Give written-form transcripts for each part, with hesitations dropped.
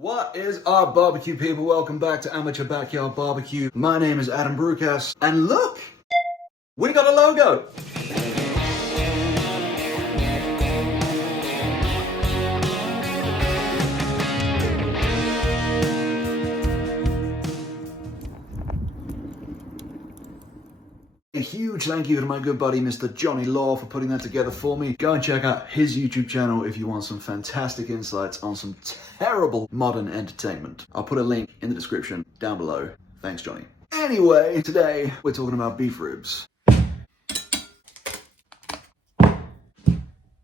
What is up, barbecue people? Welcome back to Amateur Backyard Barbecue. My name is Adam Brukas, and look, we got a logo. A huge thank you to my good buddy Mr. Johnny Law for putting that together for me. Go and check out his YouTube channel if you want some fantastic insights on some terrible modern entertainment. I'll put a link in the description down below. Thanks, Johnny. Anyway, today we're talking about beef ribs.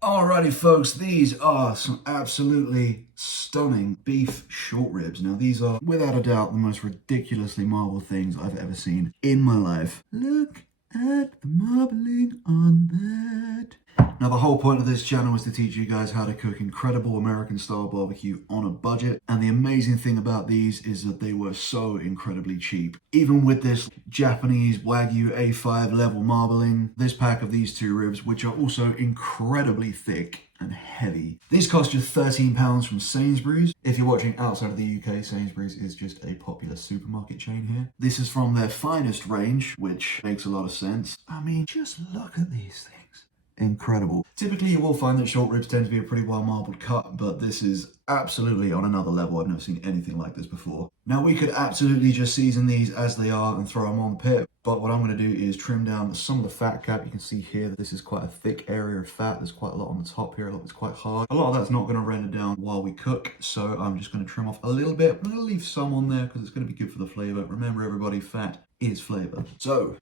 Alrighty folks, these are some absolutely stunning beef short ribs. Now these are without a doubt the most ridiculously marbled things I've ever seen in my life. Look at the marbling on that. Now the whole point of this channel is to teach you guys how to cook incredible American style barbecue on a budget. And the amazing thing about these is that they were so incredibly cheap. Even with this Japanese Wagyu A5 level marbling, this pack of these two ribs, which are also incredibly thick and heavy. These cost you £13 from Sainsbury's. If you're watching outside of the UK, Sainsbury's is just a popular supermarket chain here. This is from their finest range, which makes a lot of sense. I mean, just look at these things. Incredible. Typically you will find that short ribs tend to be a pretty well marbled cut, but this is absolutely on another level. I've never seen anything like this before. Now we could absolutely just season these as they are and throw them on the pit, but what I'm going to do is trim down some of the fat cap. You can see here that this is quite a thick area of fat. There's quite a lot on the top here, a lot that's quite hard. A lot of that's not going to render down while we cook, so I'm just going to trim off a little bit. I'm going to leave some on there because it's going to be good for the flavor. Remember everybody, fat is flavor. So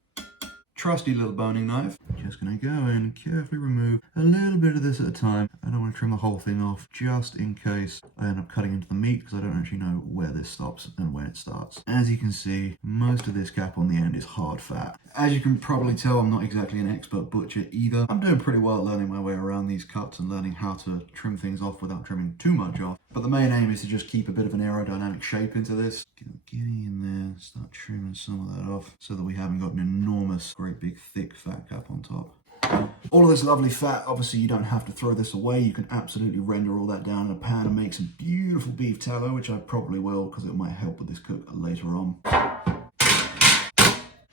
trusty little boning knife. Just gonna go in and carefully remove a little bit of this at a time. I don't want to trim the whole thing off just in case I end up cutting into the meat because I don't actually know where this stops and when it starts. As you can see, most of this cap on the end is hard fat. As you can probably tell, I'm not exactly an expert butcher either. I'm doing pretty well at learning my way around these cuts and learning how to trim things off without trimming too much off. But the main aim is to just keep a bit of an aerodynamic shape into this. Get in there, start trimming some of that off so that we haven't got an enormous, great big thick fat cap on top. All of this lovely fat, obviously you don't have to throw this away. You can absolutely render all that down in a pan and make some beautiful beef tallow, which I probably will because it might help with this cook later on.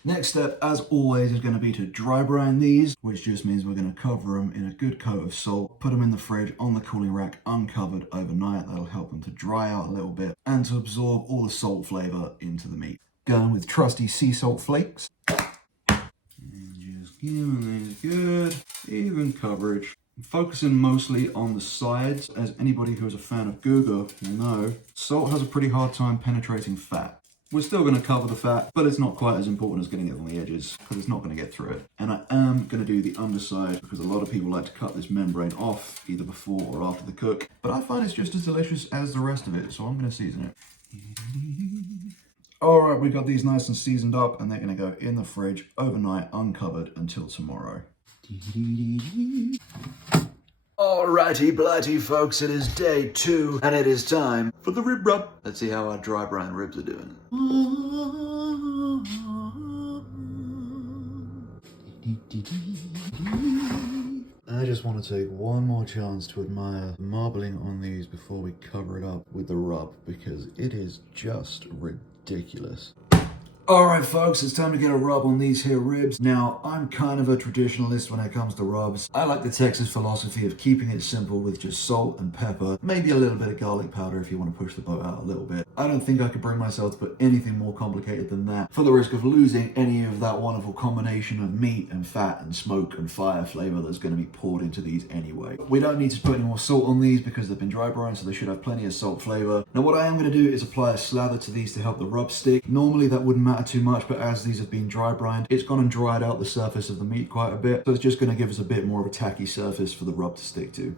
Next step, as always, is going to be to dry brine these, which just means we're going to cover them in a good coat of salt, put them in the fridge on the cooling rack uncovered overnight. That'll help them to dry out a little bit and to absorb all the salt flavour into the meat. Going with trusty sea salt flakes. And just giving these good, even coverage. Focusing mostly on the sides, as anybody who is a fan of Googa will know, salt has a pretty hard time penetrating fat. We're still going to cover the fat, but it's not quite as important as getting it on the edges because it's not going to get through it. And I am going to do the underside because a lot of people like to cut this membrane off either before or after the cook. But I find it's just as delicious as the rest of it, so I'm going to season it. Alright, we got these nice and seasoned up and they're going to go in the fridge overnight uncovered until tomorrow. Alrighty blighty folks, it is day 2 and it is time for the rib rub. Let's see how our dry brine ribs are doing. I just want to take one more chance to admire the marbling on these before we cover it up with the rub because it is just ridiculous. Alright folks, it's time to get a rub on these here ribs. Now, I'm kind of a traditionalist when it comes to rubs. I like the Texas philosophy of keeping it simple with just salt and pepper, maybe a little bit of garlic powder if you want to push the boat out a little bit. I don't think I could bring myself to put anything more complicated than that for the risk of losing any of that wonderful combination of meat and fat and smoke and fire flavor that's going to be poured into these anyway. We don't need to put any more salt on these because they've been dry brined, so they should have plenty of salt flavor. Now what I am going to do is apply a slather to these to help the rub stick. Normally that wouldn't matter too much, but as these have been dry brined, it's gone and dried out the surface of the meat quite a bit, so it's just going to give us a bit more of a tacky surface for the rub to stick to.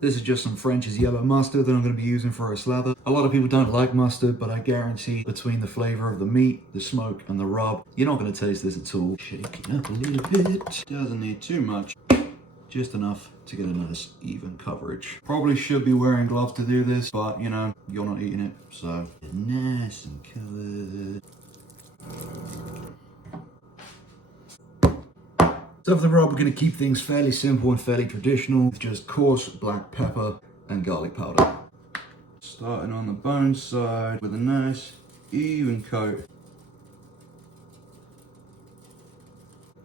This is just some French's yellow mustard that I'm going to be using for a slather. A lot of people don't like mustard, but I guarantee between the flavor of the meat, the smoke, and the rub, you're not going to taste this at all. Shake it up a little bit. Doesn't need too much. Just enough to get a nice even coverage. Probably should be wearing gloves to do this, but you know, you're not eating it, so nice and covered. So for the rub, we're going to keep things fairly simple and fairly traditional with just coarse black pepper and garlic powder. Starting on the bone side with a nice even coat.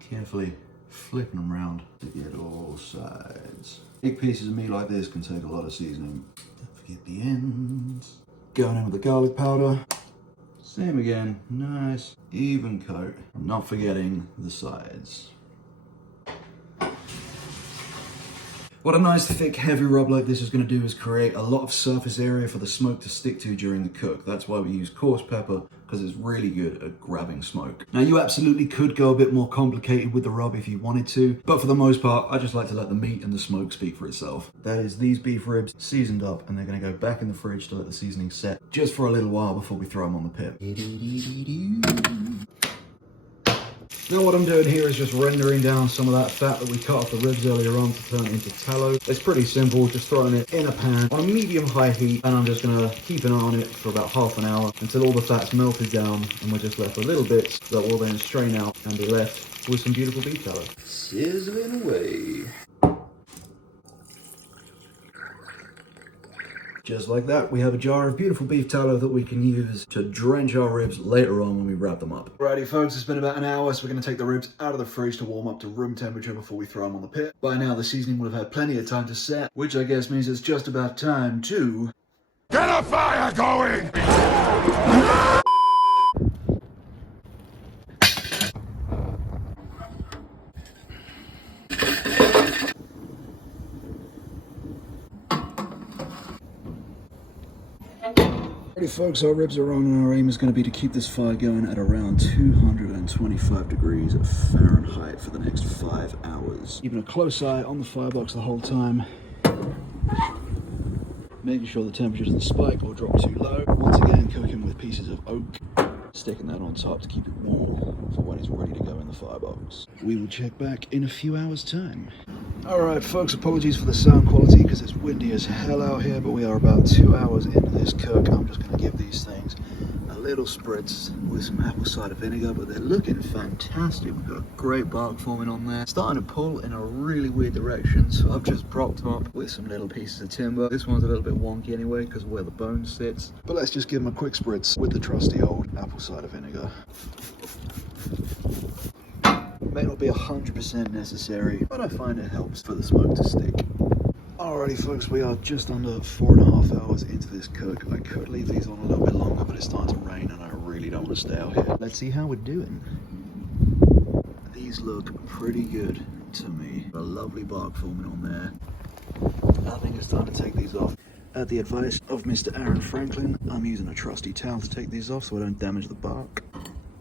Carefully flipping them around to get all sides. Big pieces of meat like this can take a lot of seasoning. Don't forget the ends. Going in with the garlic powder. Same again, nice even coat. Not forgetting the sides. What a nice thick heavy rub like this is going to do is create a lot of surface area for the smoke to stick to during the cook. That's why we use coarse pepper, because it's really good at grabbing smoke. Now you absolutely could go a bit more complicated with the rub if you wanted to, but for the most part I just like to let the meat and the smoke speak for itself. That is these beef ribs seasoned up, and they're going to go back in the fridge to let the seasoning set just for a little while before we throw them on the pit. Now what I'm doing here is just rendering down some of that fat that we cut off the ribs earlier on to turn it into tallow. It's pretty simple, just throwing it in a pan on a medium-high heat, and I'm just going to keep an eye on it for about half an hour until all the fat's melted down and we're just left with little bits that will then strain out and be left with some beautiful beef tallow. Sizzling away. Just like that, we have a jar of beautiful beef tallow that we can use to drench our ribs later on when we wrap them up. Alrighty folks, it's been about an hour, so we're going to take the ribs out of the fridge to warm up to room temperature before we throw them on the pit. By now the seasoning will have had plenty of time to set, which I guess means it's just about time to... get a fire going! Alrighty folks, our ribs are on, and our aim is going to be to keep this fire going at around 225 degrees Fahrenheit for the next 5 hours. Keeping a close eye on the firebox the whole time. Making sure the temperature doesn't spike or drop too low. Once again, cooking with pieces of oak. Sticking that on top to keep it warm for when it's ready to go in the firebox. We will check back in a few hours' time. Alright folks, apologies for the sound quality because it's windy as hell out here, but we are about 2 hours into this cook. I'm just going to give these things a little spritz with some apple cider vinegar, but they're looking fantastic. We've got a great bark forming on there. Starting to pull in a really weird direction, so I've just propped them up with some little pieces of timber. This one's a little bit wonky anyway because of where the bone sits, but let's just give them a quick spritz with the trusty old apple cider vinegar. May not be 100% necessary, but I find it helps for the smoke to stick. Alrighty folks, we are just under 4.5 hours into this cook. I could leave these on a little bit longer, but it's starting to rain and I really don't want to stay out here. Let's see how we're doing. These look pretty good to me. A lovely bark forming on there. I think it's time to take these off. At the advice of Mr. Aaron Franklin, I'm using a trusty towel to take these off so I don't damage the bark.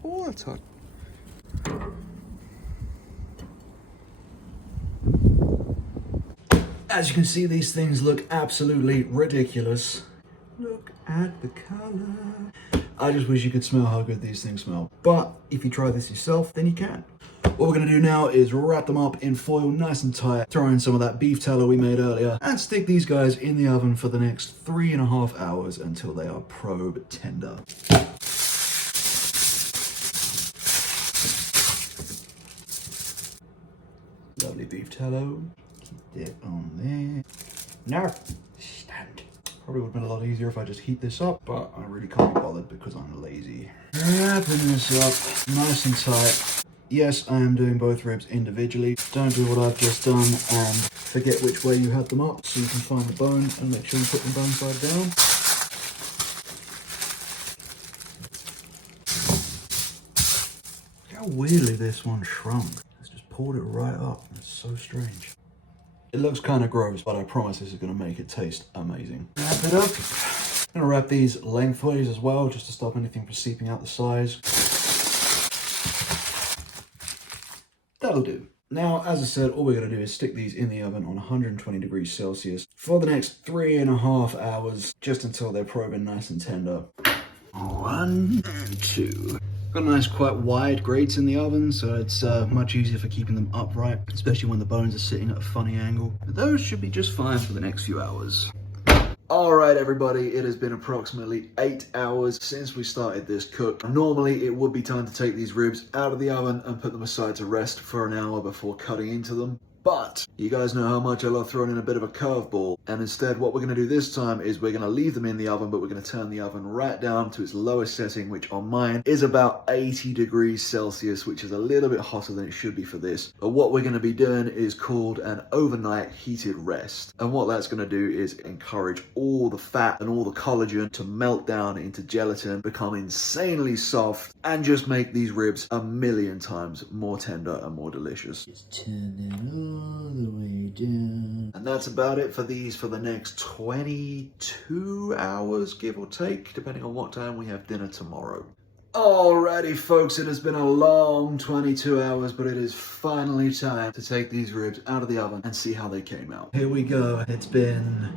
Oh, that's hot. As you can see, these things look absolutely ridiculous. Look at the color. I just wish you could smell how good these things smell. But if you try this yourself, then you can. What we're gonna do now is wrap them up in foil nice and tight, throw in some of that beef tallow we made earlier, and stick these guys in the oven for the next 3.5 hours until they are probe tender. Lovely beef tallow. Keep that on there. Now, stand. Probably would have been a lot easier if I just heat this up, but I really can't be bothered because I'm lazy. Wrapping this up nice and tight. Yes, I am doing both ribs individually. Don't do what I've just done and forget which way you had them up, so you can find the bone and make sure you put them bone side down. Look how weirdly this one shrunk. It's just pulled it right up. It's so strange. It looks kind of gross, but I promise this is going to make it taste amazing. Wrap it up. I'm going to wrap these lengthways as well, just to stop anything from seeping out the sides. That'll do. Now, as I said, all we're going to do is stick these in the oven on 120 degrees Celsius for the next 3.5 hours, just until they're probing nice and tender. 1 and 2. Got nice, quite wide grates in the oven, so it's much easier for keeping them upright, especially when the bones are sitting at a funny angle. But those should be just fine for the next few hours. Alright everybody, it has been approximately 8 hours since we started this cook. Normally it would be time to take these ribs out of the oven and put them aside to rest for an hour before cutting into them. But you guys know how much I love throwing in a bit of a curveball. And instead, what we're going to do this time is we're going to leave them in the oven, but we're going to turn the oven right down to its lowest setting, which on mine is about 80 degrees Celsius, which is a little bit hotter than it should be for this. But what we're going to be doing is called an overnight heated rest. And what that's going to do is encourage all the fat and all the collagen to melt down into gelatin, become insanely soft, and just make these ribs a million times more tender and more delicious. Just turn that all the way down. And that's about it for these for the next 22 hours, give or take, depending on what time we have dinner tomorrow. Alrighty folks, it has been a long 22 hours, but it is finally time to take these ribs out of the oven and see how they came out. Here we go. It's been,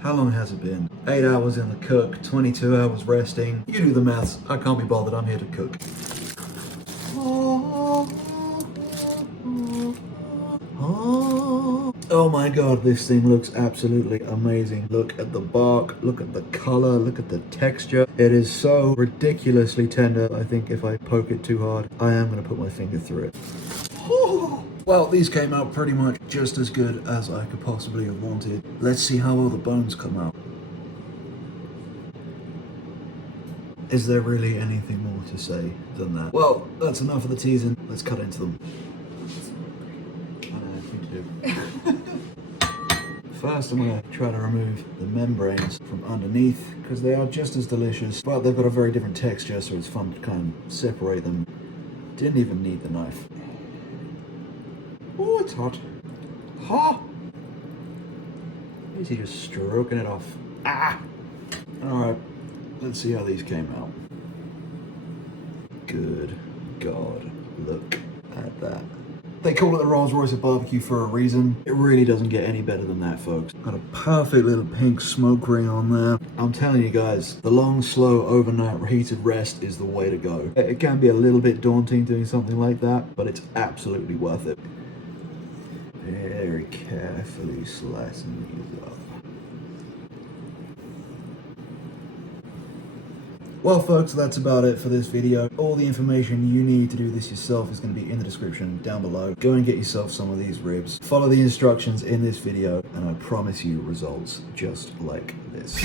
how long has it been? 8 hours in the cook, 22 hours resting. You do the maths. I can't be bothered. I'm here to cook. Oh my god, this thing looks absolutely amazing. Look at the bark, look at the color, look at the texture. It is so ridiculously tender. I think if I poke it too hard, I am going to put my finger through it. Well, these came out pretty much just as good as I could possibly have wanted. Let's see how all the bones come out. Is there really anything more to say than that? Well, that's enough of the teasing. Let's cut into them. First, I'm going to try to remove the membranes from underneath because they are just as delicious, but they've got a very different texture, so it's fun to kind of separate them. Didn't even need the knife. Oh, it's hot. Ha! Is he just stroking it off? Ah! Alright, let's see how these came out. Good God, look at that. They call it the Rolls Royce of barbecue for a reason. It really doesn't get any better than that, folks. Got a perfect little pink smoke ring on there. I'm telling you guys, the long, slow, overnight heated rest is the way to go. It can be a little bit daunting doing something like that, but it's absolutely worth it. Very carefully slicing these up. Well folks, that's about it for this video. All the information you need to do this yourself is going to be in the description down below. Go and get yourself some of these ribs. Follow the instructions in this video and I promise you results just like this.